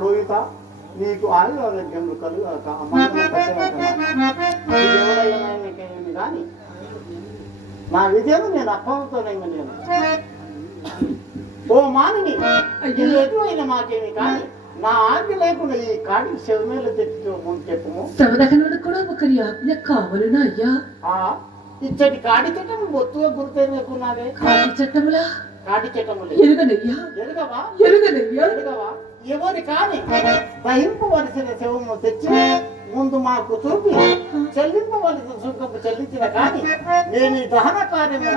రోహిత నీకు ఆయుర్వేద్యములు కలుగాక నీకేమి కానీ నా విజయం నేను అప్పవుతానేమో నేను ఓ మానిని ఇది ఎటువైన మాకేమి కానీ నా ఆజ్ఞ లేకుండా ఈ కాడికి శవమేలు తెచ్చుకోమని చెప్పము. సవదహనుడు కూడా ఒకరి ఆజ్ఞ కావలునా అయ్యా? ఇచ్చటి కాడి చట్టం బొత్తుగా గుర్తెరుగుకున్నావే. కాడి చట్టములా? కాడి చట్టములే. ఎరుగనయ్యా. ఎరుగవా? ఎరుగనయ్యా. ఎరుగవా? ఎవరి కానీ దహింపవలసిన శవము తెచ్చి ముందు మాకు చూపి చెల్లింపవలసిన సుఖము చెల్లించిన కానీ నేను ఈ దహన కార్యము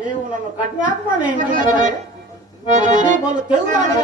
నీవు నన్ను కఠినాత్మ నేర్చిన సరే వాళ్ళు తెగులాగా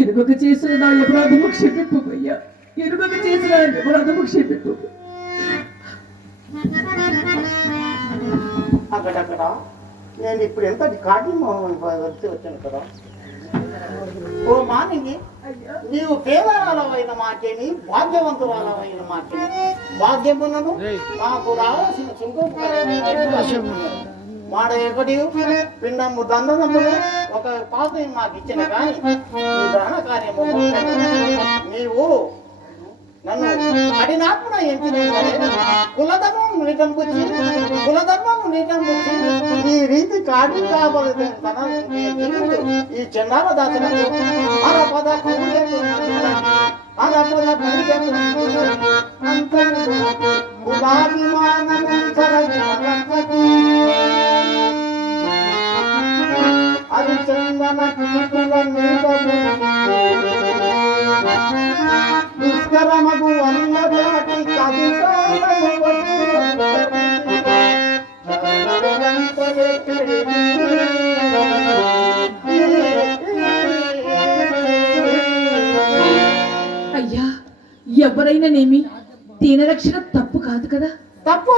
ఎరుగక చేసిన నా అపరాధము క్షమింపు అయ్యా. ఎరుగక చేసిన అపరాధము క్షమింపు. అక్కడక్కడ నేను ఇప్పుడు ఎంత కాఠిన్యం వచ్చి వచ్చాను కదా. ఓ మానిని నీవు పేదరాలవైన మాకేమి భాగ్యవంతురాలవైన మాకేమి భాగ్యమునను మాకు రావాల్సిన సుంకం మాడ ఒకటి పిండము దండనములు ఒక పాత మాకు ఇచ్చిన కానీ ఈ దహన కార్యము నీవు నన్ను కఠినాత్మన ఎంచిన కులధర్మం నిటంపుచ్చి ఈ రీతి కాడి కాబోదు ఈ చండాల దాచనకు అరపద అది చందన దుష్కరమగు వల్లటి అయ్యా, ఎవరైనానేమి దీనరక్షణ తప్పు కాదు కదా. తప్పు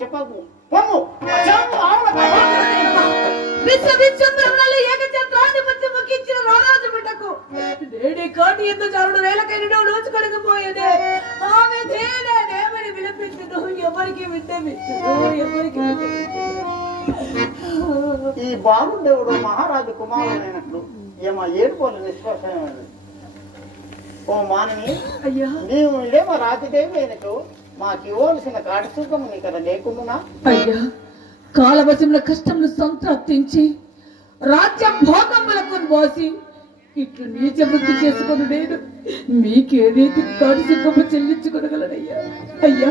చెప్పకు ఈ బాలుదేవుడు మహారాజు కుమారుడైనట్లు ఏమో ఏడుకోలేదు నిష్పాసమైనది. ఓ మానని అయ్యా, నీవు ఇదేమో రాతిదేవి అయినట్టు మాకు ఇవ్వాల్సిన కాడి సుఖము నీ కదా లేకుండా. అయ్యా, కాలవశముల కష్టములు సంతృప్తించి రాజ్య భోగములకు మోసి ఇట్లు నీచ బుద్ధి చేసుకుని నేను మీకేదైతే కాడి సుఖము చెల్లించుకోగలనయ్యా. అయ్యా,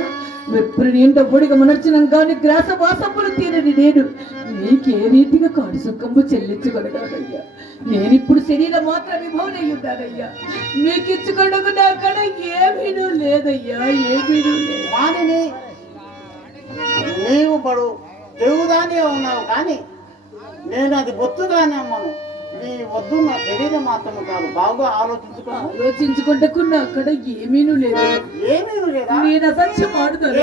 వెప్పుడు నిండా పొడిగా మనర్చనం కానీ గ్రాస వాసములు తీరని నేను మీకే రీతిగా కాడి సుఖము చెల్లించుకోగలనయ్యా. నేనిప్పుడు శరీరం మాత్రం విభవనై ఉన్నానయ్యా. మీకు ఇచ్చుకొనకు నా కడ ఏమీనూ లేదయ్యా, ఏమీనూ లేదు. మానిని నీవు పడు దేవుదానే ఉన్నావు కానీ నేను అది బొత్తుగానే అమ్మను. నీ వద్దు నా శరీరం మాత్రము కాదు, బాగా ఆలోచించుకుంటే అక్కడ ఏమీనూ లేదు. ఏమీనూ లేదా? నేను అసత్యం ఆడుతాను.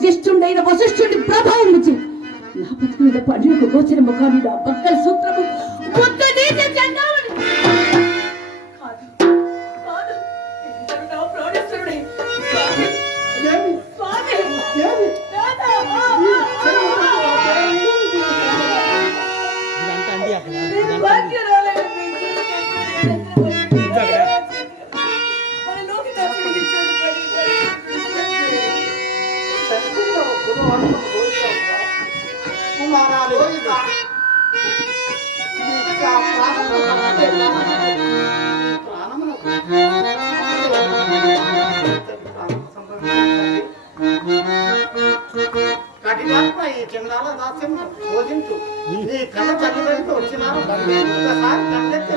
జ్యేష్ఠుడైన వశిష్ఠుడి ప్రభావం నుంచి నా బతుకు మీద పడి ఒక గోచరము కానీ నా భక్తుల సూత్రము Instagram. కఠినాత్మ ఈ చంద్రాల దాస్యం బోధించు నీ కథ చదివితో వచ్చినాను ఒక్కసారి కన్నెత్తి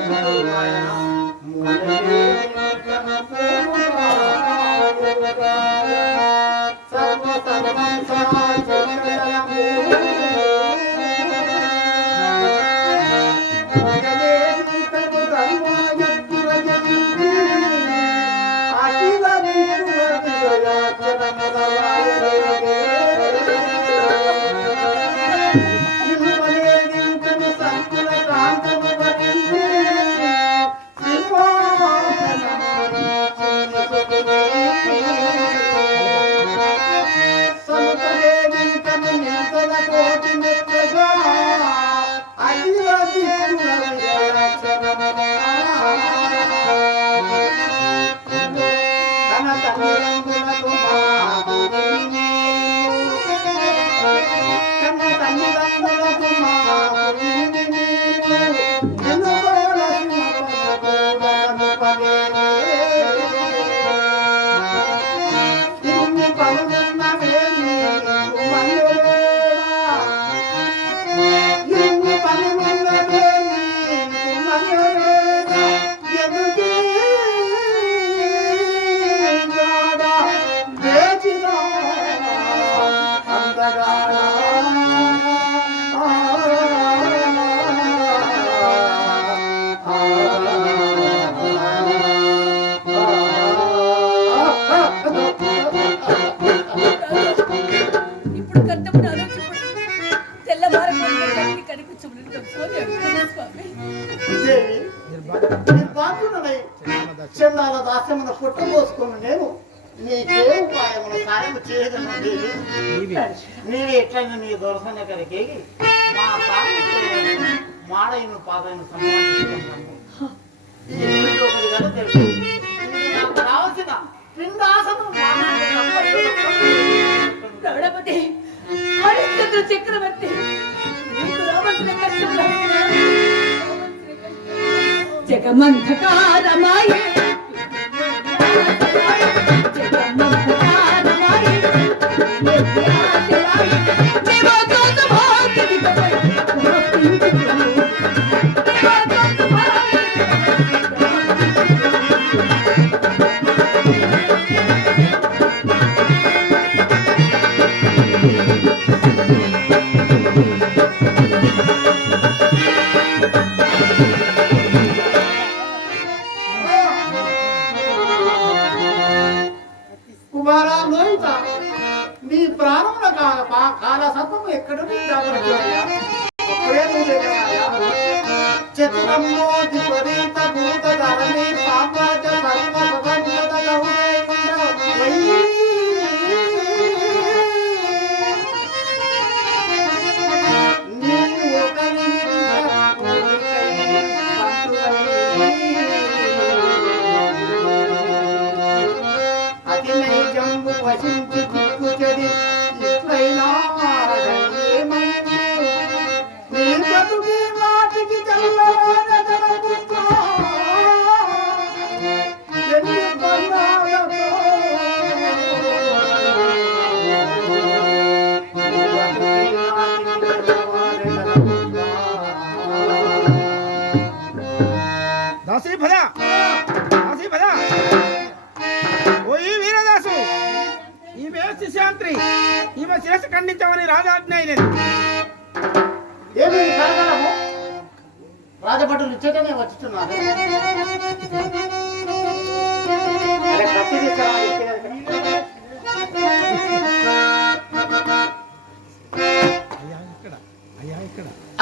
చందాల దాస్యమున పుట్టబోసుకుని నేను నీకే ఉపాయమున సాయము చేయగలను దేవి. నీవే ఎట్లయినా నీ దొరసన కరికి మా సాయం మాడైన పాదైన సన్మానిస్తున్నాను. ఈ నీళ్ళు ఒకటి కదా తెలుసు నాకు రావాల్సిన పిండాసము చక్రవర్తి జగమంధకారమాయే నీ ప్రాణముల కాలసత్వము ఎక్కడ చతురమోధిపరీత భూత ధరణి సామ్రాజ్య అతి నైజంబు వసించి దిక్కు చెడి ఇట్లైనా వాటికి దాసి భదా దాసి భదా ఓయి వీరదాసు ఈమె శిశాంత్రి ఈమె శిరస్సు ఖండించమని రాజాజ్ఞ అయినది. ఏమి రాజభటులు ఇచ్చేటనే వచ్చుతున్నారు.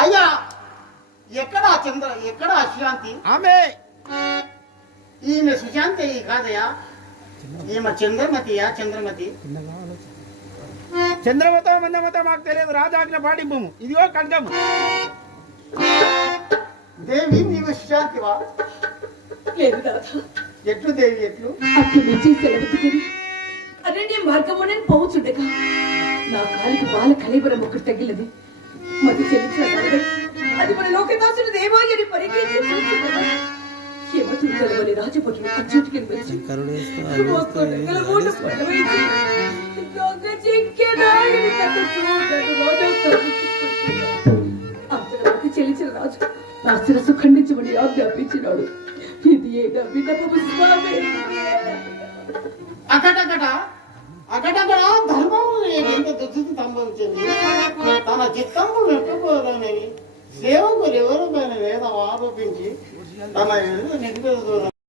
అయ్యా ఎక్కడా చంద్ర ఎక్కడా సుశాంతి? ఆమె ఈమె సుశాంతి కాదయా, ఈమె చంద్రమతియా? చంద్రమతి చంద్రమతో మందమతో మాకు తెలియదు. రాజాజ్ఞ పాటింపు. ఇదిగో ఖడ్గము. దేవి నీవు సుశాంతివా? లేదు రాధా. ఎట్లు దేవి ఎట్లు? అట్లు నుంచి సెలవుతుకుని అరణ్య మార్గమున పోవుచుండగా నా కాలికి బాల కలీబరం ఒకటి తగిలింది. మతి చెల్లించిన అది మన లోకదాసుడు దేవాయని పరిగెత్తి తెలవని రాజభటులు అచ్చుటికి వచ్చి ఒక్క నెగల మూట పడవేసి దొంగ చిక్కెనాడిని తన చూడను రోజంతా అంతలోకి చెలిచిన రాజు నా శిరస్సు ఖండించమని ఆజ్ఞాపించినాడు. ఇది ఏడా విన్నపము స్వామి. అకటకట ధర్మము ఎంత దుస్థితి సంభవించింది. తన చిత్తము నెట్టుకోదని సేవకులు ఎవరు పైన వేదం ఆరోపించి తన ఎదురు నిగ్రహ